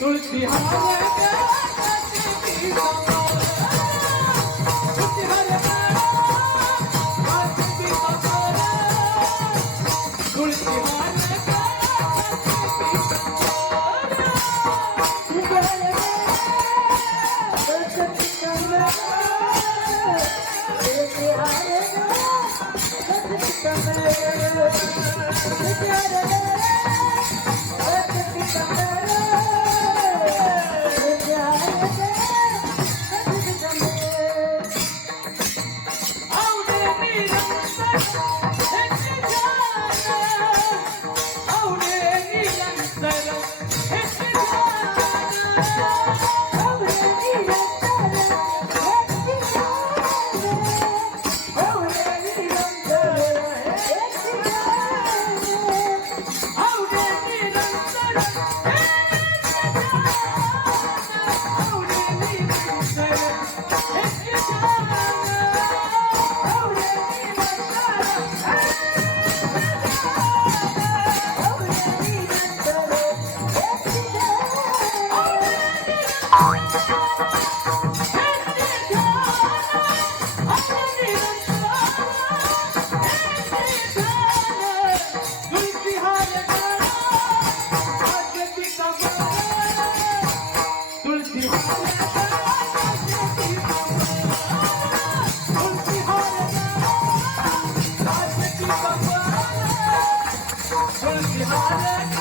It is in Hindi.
हार की कमर Oh, तुलसी